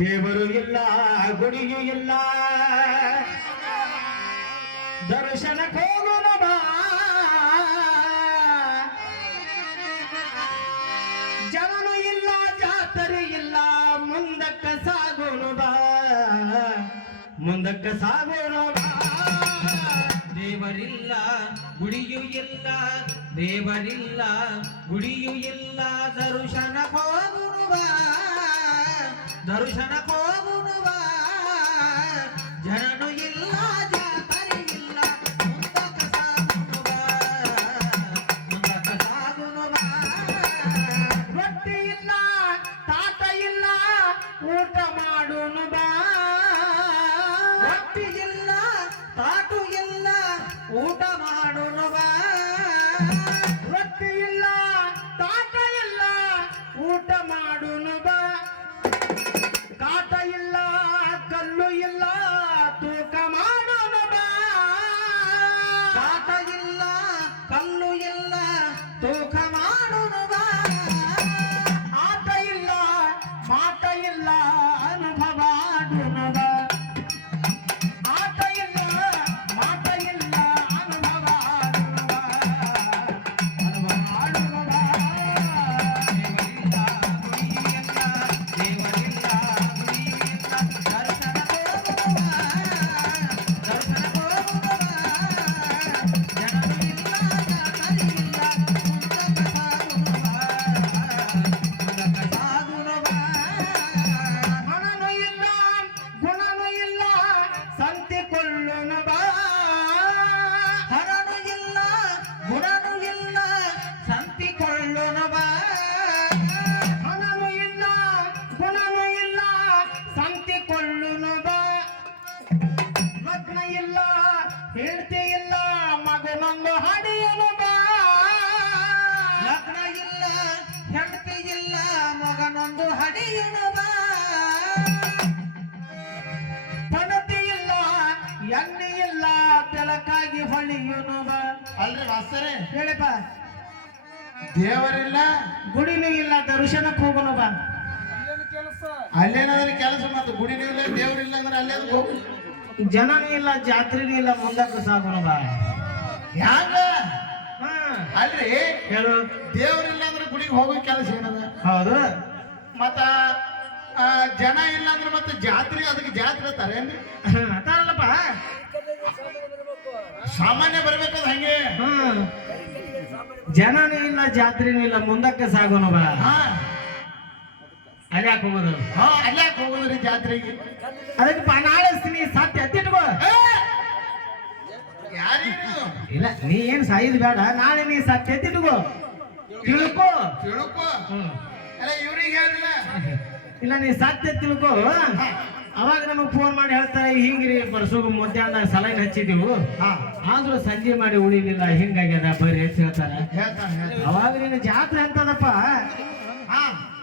ದೇವರು ಇಲ್ಲ ಗುಡಿಯೂ ಇಲ್ಲ ದರ್ಶನಕ್ಕೆ ಹೋಗೋಣ ಬಾ ಜನನು ಇಲ್ಲ ಜಾತ್ರೆ ಇಲ್ಲ ಮುಂದಕ್ಕೆ ಸಾಗೋಣ ಬಾ ಮುಂದಕ್ಕೆ ಸಾಗೋಣ ಬಾ ದೇವರಿಲ್ಲ ಗುಡಿಯೂ ಇಲ್ಲ ದೇವರಿಲ್ಲ ಗುಡಿಯೂ ಇಲ್ಲ ದರ್ಶನಕ್ಕೆ ಹೋಗುನು ಬಾ ದರ್ಶನಕ್ಕೆ ಹೋಗುನು ಬಾ ಜನನು ಇಲ್ಲ ಜಾತ್ರೆ ಇಲ್ಲ ಮುಂದಕ್ಕೆ ಸಾಗುನು ಬಾ ಮುಂದಕ್ಕೆ ಸಾಗುನು ಬಾ ರೊಟ್ಟಿ ಇಲ್ಲ ತಾತ ಇಲ್ಲ ಊಟ ಮಾಡೋನು ಬಾ ರೊಟ್ಟಿ ಇಲ್ಲ ತಾಟು ಇಲ್ಲ ಊಟ ಮಾಡೋನು ಬಾ ರೊಟ್ಟಿ ಇಲ್ಲ ತಾತ ಇಲ್ಲ ಊಟ ಮಾಡೋನು ಬಾ ಕಾಟ ಇಲ್ಲ ಕಲ್ಲು ಇಲ್ಲ ತೂಕ ಮಾಡೋನು ಬಾ ಕಾಟ ಇಲ್ಲ ಕಲ್ಲು ಇಲ್ಲ ತೂಕ ಮಾಡೋನು ಬಾ ಆಟ ಇಲ್ಲ ಮಾಟ ಇಲ್ಲ ಅನುಭವ ಆಡೋನು ಬಾ ಆಟ ಇಲ್ಲ ಮಾಟ ಇಲ್ಲ ಅನುಭವ ಆಡೋನು ಬಾ ಅನುಭವ ಆಡೋನು ಬಾ ದೇವರಿಲ್ಲ ಗುಡಿಯಿಲ್ಲ ದೇವರಿಲ್ಲ ಗುಡಿಯಿಲ್ಲ ದರ್ಶನಕ್ಕೆ ಹೋಗುನು ಬಾ ದರ್ಶನಕ್ಕೆ ಹೋಗುನು ಬಾ ಜನರು ಇಲ್ಲ ಜಾತ್ರೆ ಇಲ್ಲ ಮುಂದಕ್ಕೆ ಸಾಗುನು ಬಾ ಮುಂದಕ್ಕೆ ಸಾಗುನು ಬಾ ಹಣನು ಇಲ್ಲ ಗುಣನು ಇಲ್ಲ ಸಂತಿ ಕೊಳ್ಳೋನು ಬಾ ಹರನು ಇಲ್ಲ ಗುಣನು ಇಲ್ಲ ಸಂತಿಕೊಳ್ಳೋನು ಬಾ ಹಣನು ಇಲ್ಲ ಗುಣನು ಇಲ್ಲ ಸಂತಿ ಕೊಳ್ಳೋನು ಬಾ ಲಗ್ನ ಇಲ್ಲ ಹೆಂಡತಿ ಇಲ್ಲ ಮಗನೊಂದು ಹಡಿಯನು ಬಾ ಲಗ್ನ ಇಲ್ಲ ಹೆಂಡತಿ ಇಲ್ಲ ಮಗನೊಂದು ಹಡಿಯನು ಬಾ ಪಣತಿ ಇಲ್ಲ ಎಣ್ಣೆ ಇಲ್ಲ ಬೆಳಕಾಗಿ ಹೊಳಿಯುನು ಬಾ ಅಲ್ರಿ ಮಾಸ್ತರೇ ಹೇಳಪ್ಪ ದೇವರಿಲ್ಲ ಗುಡಿನೂ ಇಲ್ಲ ದರ್ಶನಕ್ಕೆ ಹೋಗೋನು ಬಾ ಅಲ್ಲೇನಾದ್ರೆ ಕೆಲಸ ಮತ್ತು ಗುಡಿನೂ ಇಲ್ಲ ದೇವರಿಲ್ಲ ಅಂದ್ರೆ ಅಲ್ಲೇ ಹೋಗು ಜನನೂ ಇಲ್ಲ ಜಾತ್ರೆನೂ ಇಲ್ಲ ಮುಂದಕ್ಕೆ ಸಾಗೋನು ಬಾ ಹ್ಯಾಂಗ ಹಾ ಅಲ್ರಿ ಹೇಳು ದೇವರಿಲ್ಲ ಅಂದ್ರೆ ಗುಡಿಗೆ ಹೋಗೋ ಕೆಲಸ ಏನದ ಹೌದು ಮತ್ತ ಜನ ಇಲ್ಲ ಅಂದ್ರೆ ಮತ್ತೆ ಜಾತ್ರೆ ಅದಕ್ಕೆ ಜಾತ್ರೆ ಅಂತಾರೇನ್ರಿ ಅತಾರಲ್ಲಪ್ಪ ಸಾಮಾನ್ಯ ಬರ್ಬೇಕದ ಹಂಗೆ ಹ್ಮ್ ಜನನೂ ಇಲ್ಲ ಜಾತ್ರೆನೂ ಇಲ್ಲ ಮುಂದಕ್ಕೆ ಸಾಗೋನು ಬಾ ಹಾ ಅಲ್ಲಿ ಯಾಕೆ ಹೋಗೋದು ಹಾ ಅಲ್ಲೇ ಹೋಗೋದ್ರಿ ಜಾತ್ರೆಗೆ ಅದಕ್ಕೆ ನಾಳಿಸ್ತೀನಿ ಸತ್ಯ ಎತ್ತಿಟ್ಕೋ ಯಾರಿಗೂ ಇಲ್ಲ ನೀ ಏನ್ ಸಾಯಿದ್ ಬೇಡ ನಾಳೆ ನೀ ಸತ್ಯ ಎತ್ತಿಟ್ಕೋ ತಿಳ್ಕೋ ತಿಳ್ಕೊ ಹ್ಮ್ ಅಲ್ಲ ಇವ್ರಿಗೆ ಹೇಳಿಲ್ಲ ಇಲ್ಲ ನೀ ಸತ್ಯ ತಿಳ್ಕೋ ಅವಾಗ ನಮಗ್ ಫೋನ್ ಮಾಡಿ ಹೇಳ್ತಾರೆ ಹಿಂಗ್ರಿ ಬರ್ಸೋಗ ಮಧ್ಯಾಹ್ನ ಸಲೈನ್ ಹಚ್ಚಿದೀವು ಹಾ ಆದ್ರೂ ಸಂಜೆ ಮಾಡಿ ಉಳಿಲಿಲ್ಲ ಹಿಂಗಾಗ್ಯದ ಬರ್ರಿ ಅಂತ ಹೇಳ್ತಾರ ಹೇಳ್ತಾನೆ ಅವಾಗ ನಿನ್ನ ಜಾತ್ರೆ ಅಂತದಪ್ಪ ಹಾ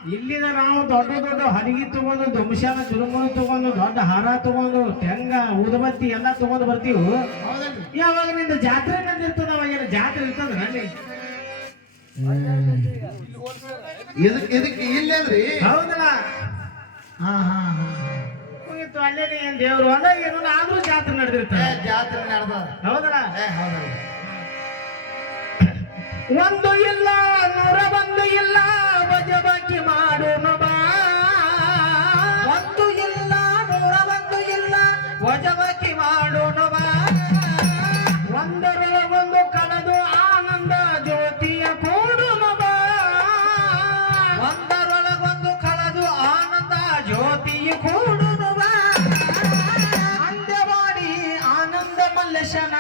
ಇಲ್ಲಿಂದ ನಾವು ದೊಡ್ಡ ದೊಡ್ಡ ಹರಿಗಿ ತಗೊಂಡು ದುಮ್ಶಾನ ಚುರುಮುರು ತಗೊಂಡು ದೊಡ್ಡ ಹಾರ ತಗೊಂಡು ತೆಂಗ ಊದಬತ್ತಿ ಎಲ್ಲ ತಗೊಂಡು ಬರ್ತೀವಿ ಹೌದಲ್ರಿ ಯಾವಾಗ ನಿಂದ ಜಾತ್ರೆ ನಂದಿರ್ತದ ಅವಾಗ ಏನು ಜಾತ್ರೆ ಇರ್ತದ ನಲ್ಲಿ ಇದಕ್ಕೆ ಇಲ್ಲೇನ್ರಿ ಹೌದಲ್ಲ ಹಾ ಹಾ ಹಾ ಮುಗೀತು ಅಲ್ಲೇ ಏನ್ ದೇವ್ರು ಅಲ್ಲ ಏನು ಆದ್ರೂ ಜಾತ್ರೆ ನಡೆದಿರ್ತಾರೆ ಜಾತ್ರೆ ನಡೆದ ಹೌದಲ್ಲ ಹೌದಲ್ರಿ ಒಂದು ಇಲ್ಲ ನೂರ ಒಂದು ಇಲ್ಲ ಬಜಬಾಕಿ ಮಾಡೋನು ಬಾ ಒಂದು ಇಲ್ಲ ನೂರ ಒಂದು ಇಲ್ಲ ವಜಬಾಕಿ ಮಾಡೋನು ಬಾ ಒಂದರೊಳಗೊಂದು ಕಳೆದು ಆನಂದ ಜ್ಯೋತಿಯ ಕೂಡುನು ಬಾ ಒಂದರೊಳಗೊಂದು ಕಳೆದು ಆನಂದ ಜ್ಯೋತಿಯು ಕೂಡುನು ಬಾ ಅಂದವಾಡಿ ಆನಂದ ಮಲ್ಲೇಶನ